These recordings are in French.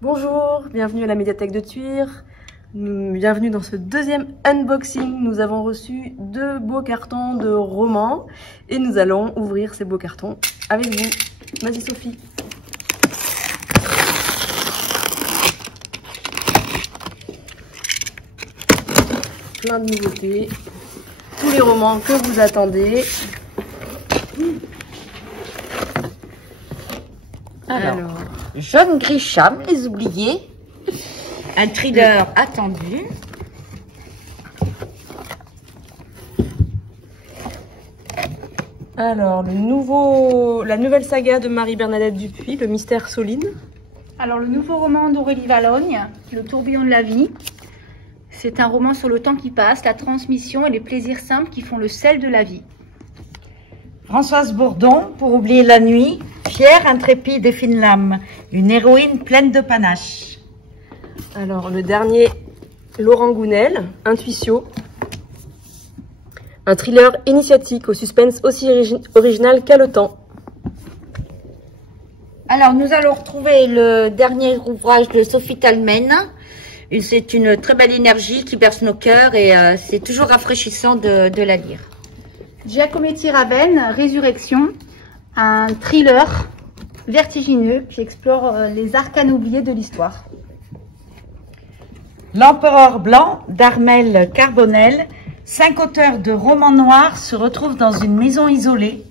Bonjour, bienvenue à la médiathèque de Thuir. Bienvenue dans ce deuxième unboxing. Nous avons reçu 2 beaux cartons de romans et nous allons ouvrir ces beaux cartons avec vous. Vas-y Sophie. Plein de nouveautés, tous les romans que vous attendez. Alors, John Grisham, Les Oubliés, un thriller attendu. Alors, la nouvelle saga de Marie-Bernadette Dupuis, Le Mystère Soline. Alors, le nouveau roman d'Aurélie Vallogne, Le tourbillon de la vie. C'est un roman sur le temps qui passe, la transmission et les plaisirs simples qui font le sel de la vie. Françoise Bourdon, Pour oublier la nuit, fière, intrépide et fine lame, une héroïne pleine de panache. Alors, le dernier, Laurent Gounel, Intuitio. Un thriller initiatique au suspense aussi original qu'haletant. Alors, nous allons retrouver le dernier ouvrage de Sophie Talmen. C'est une très belle énergie qui berce nos cœurs et c'est toujours rafraîchissant de la lire. Giacometti Ravenne, Résurrection, un thriller vertigineux qui explore les arcanes oubliés de l'histoire. L'Empereur blanc d'Armel Carbonel. 5 auteurs de romans noirs se retrouvent dans une maison isolée.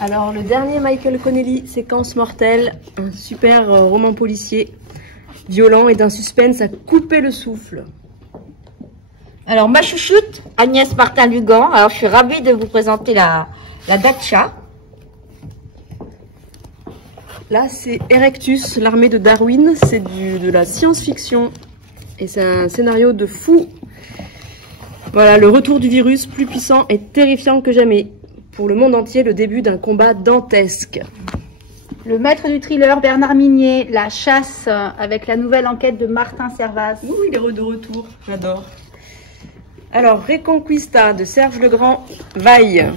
Alors, le dernier Michael Connelly, Séquence mortelle, un super roman policier, violent et d'un suspense à couper le souffle. Alors, ma chouchoute, Agnès Martin-Lugan. Alors, je suis ravie de vous présenter la Datcha. Là, c'est Erectus, l'armée de Darwin. C'est de la science-fiction et c'est un scénario de fou. Voilà, le retour du virus, plus puissant et terrifiant que jamais. Pour le monde entier, le début d'un combat dantesque. Le maître du thriller, Bernard Minier, La chasse, avec la nouvelle enquête de Martin Servaz. Ouh, il est de retour, j'adore. Alors, Reconquista de Serge Legrand, Vaille.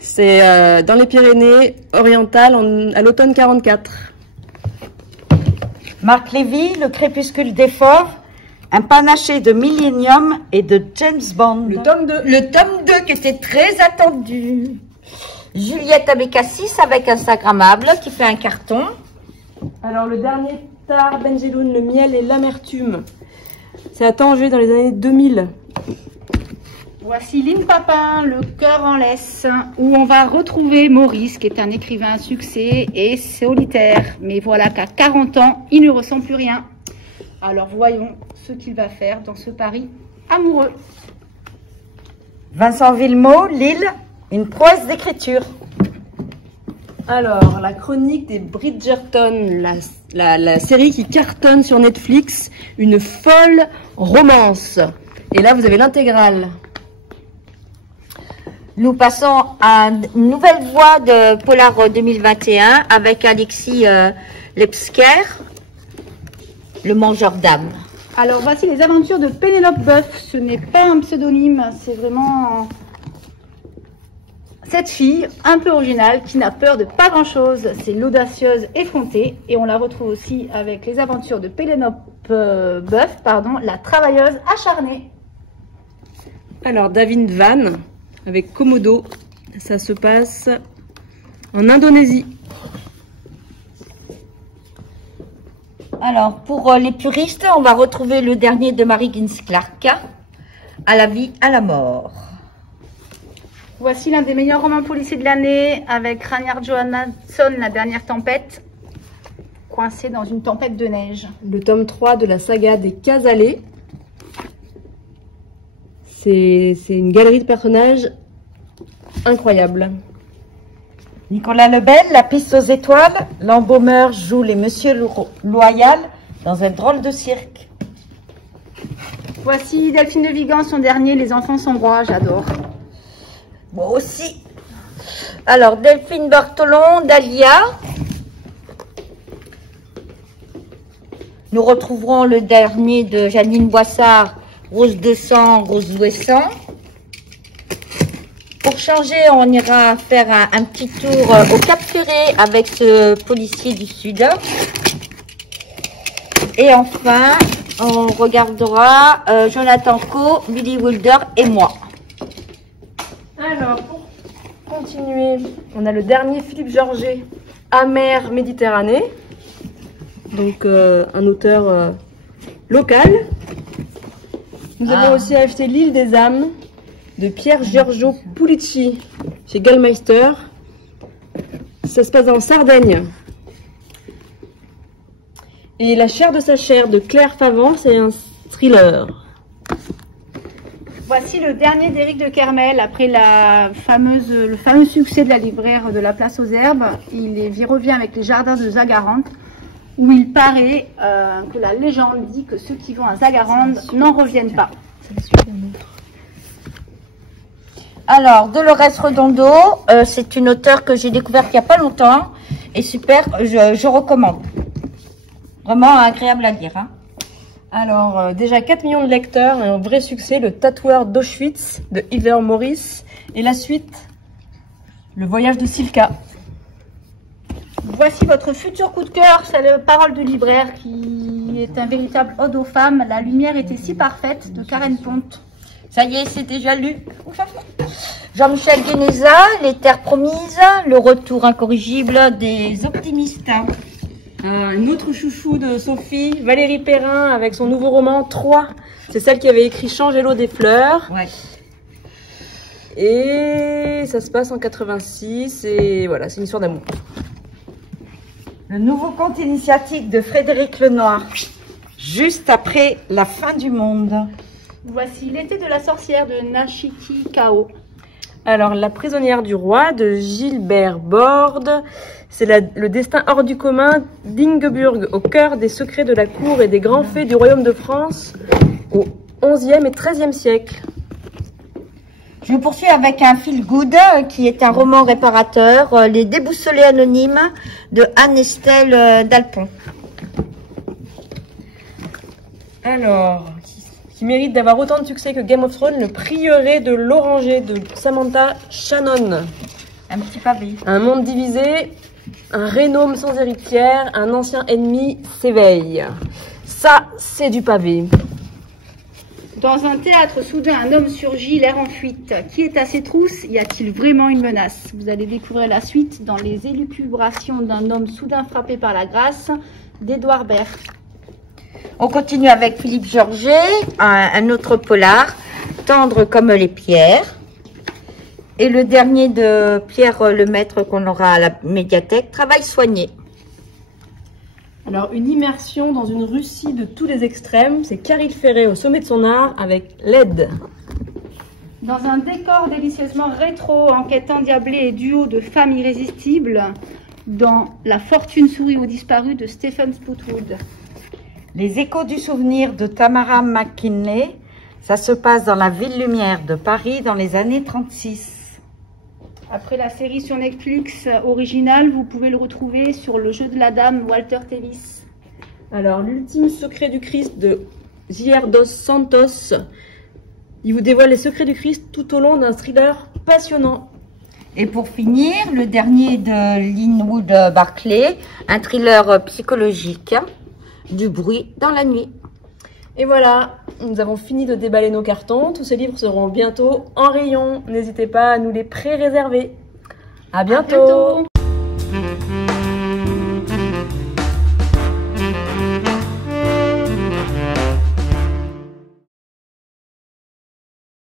C'est dans les Pyrénées orientales à l'automne 44. Marc Lévy, Le crépuscule des fauves. Un panaché de Millennium et de James Bond. Le tome 2. Le tome 2 qui était très attendu. Juliette Abécassis avec Instagrammable qui fait un carton. Alors le dernier, Tahar Benjeloun, Le miel et l'amertume. C'est à Tanger dans les années 2000. Voici Lynn Papin, Le cœur en laisse, où on va retrouver Maurice, qui est un écrivain à succès et solitaire. Mais voilà qu'à 40 ans, il ne ressent plus rien. Alors voyons ce qu'il va faire dans ce Paris amoureux. Vincent Villemot, Lille, une prouesse d'écriture. Alors, la chronique des Bridgerton, la série qui cartonne sur Netflix, une folle romance. Et là, vous avez l'intégrale. Nous passons à une nouvelle voie de Polar 2021 avec Alexis Lepsker, Le mangeur d'âme. Alors voici les aventures de Pénélope Boeuf. Ce n'est pas un pseudonyme, c'est vraiment cette fille un peu originale qui n'a peur de pas grand chose. C'est l'audacieuse effrontée et on la retrouve aussi avec les aventures de Pénélope Boeuf, la travailleuse acharnée. Alors David Van avec Komodo, ça se passe en Indonésie. Alors, pour les puristes, on va retrouver le dernier de Mary Ginsberg Clark, À la vie, à la mort. Voici l'un des meilleurs romans policiers de l'année avec Ragnar Johannesson, La dernière tempête, coincé dans une tempête de neige. Le tome 3 de la saga des Casalets. C'est une galerie de personnages incroyable. Nicolas Lebel, La piste aux étoiles. L'embaumeur joue les Monsieur Loyal dans un drôle de cirque. Voici Delphine de Vigan, son dernier, Les enfants sont rois, j'adore. Moi aussi. Alors, Delphine Bartholon, Dahlia. Nous retrouverons le dernier de Janine Boissard, Rose 200, rose ouessant. Pour changer, on ira faire un petit tour au Cap Ferré avec ce policier du Sud. Et enfin, on regardera Jonathan Coe, Billy Wilder et moi. Alors, pour continuer, on a le dernier Philippe Georget, Amer Méditerranée. Donc, un auteur local. Nous avons aussi acheté L'île des âmes de Pierre Giorgio Pulici chez Gallmeister. Ça se passe en Sardaigne. Et La chair de sa chair de Claire Favant, c'est un thriller. Voici le dernier d'Éric de Kermel. Après le fameux succès de la libraire de la Place aux Herbes, il revient avec les jardins de Zagarande, où il paraît que la légende dit que ceux qui vont à Zagarande n'en reviennent pas. Alors, Dolores Redondo, c'est une auteure que j'ai découverte il n'y a pas longtemps et super, je recommande. Vraiment agréable à lire. Hein. Alors, déjà 4 millions de lecteurs, un vrai succès, Le tatoueur d'Auschwitz de Iver Maurice. Et la suite, Le voyage de Silka. Voici votre futur coup de cœur, c'est le Parole de libraire qui est un véritable ode aux femmes. La lumière était si parfaite de Karen Ponte. Ça y est, c'est déjà lu. Jean-Michel Guénéza, Les terres promises, Le retour incorrigible des optimistes. Un autre chouchou de Sophie, Valérie Perrin, avec son nouveau roman 3. C'est celle qui avait écrit Changer l'eau des fleurs. Ouais. Et ça se passe en 86 et voilà, c'est une histoire d'amour. Le nouveau conte initiatique de Frédéric Lenoir, Juste après la fin du monde. Voici L'été de la sorcière de Nashiki Kao. Alors, La prisonnière du roi de Gilbert Borde. C'est le destin hors du commun d'Ingeburg, au cœur des secrets de la cour et des grands faits du royaume de France au XIe et XIIIe siècle. Je poursuis avec un feel good qui est un roman réparateur, Les déboussolés anonymes de Anne-Estelle Dalpont. Alors, qui mérite d'avoir autant de succès que Game of Thrones, Le prieuré de l'Oranger de Samantha Shannon. Un petit pavé. Un monde divisé, un Rénome sans héritière, un ancien ennemi s'éveille. Ça, c'est du pavé. Dans un théâtre soudain, un homme surgit, l'air en fuite. Qui est à ses trousses? Y a-t-il vraiment une menace? Vous allez découvrir la suite dans Les élucubrations d'un homme soudain frappé par la grâce d'Édouard Baird. On continue avec Philippe Georget, un autre polar, Tendre comme les pierres. Et le dernier de Pierre Lemaître qu'on aura à la médiathèque, Travail soigné. Alors, une immersion dans une Russie de tous les extrêmes, c'est Caril Ferré au sommet de son art avec LED. Dans un décor délicieusement rétro, enquête endiablée et duo de femmes irrésistibles, dans La fortune sourit aux disparus de Stephen Spoutwood. Les échos du souvenir de Tamara McKinley, ça se passe dans la ville lumière de Paris dans les années 36. Après la série sur Netflix originale, vous pouvez le retrouver sur Le jeu de la dame, Walter Tevis. Alors, L'ultime secret du Christ de J.R. dos Santos. Il vous dévoile les secrets du Christ tout au long d'un thriller passionnant. Et pour finir, le dernier de Linwood Barclay, un thriller psychologique, Du bruit dans la nuit. Et voilà, nous avons fini de déballer nos cartons. Tous ces livres seront bientôt en rayon. N'hésitez pas à nous les pré-réserver. À bientôt.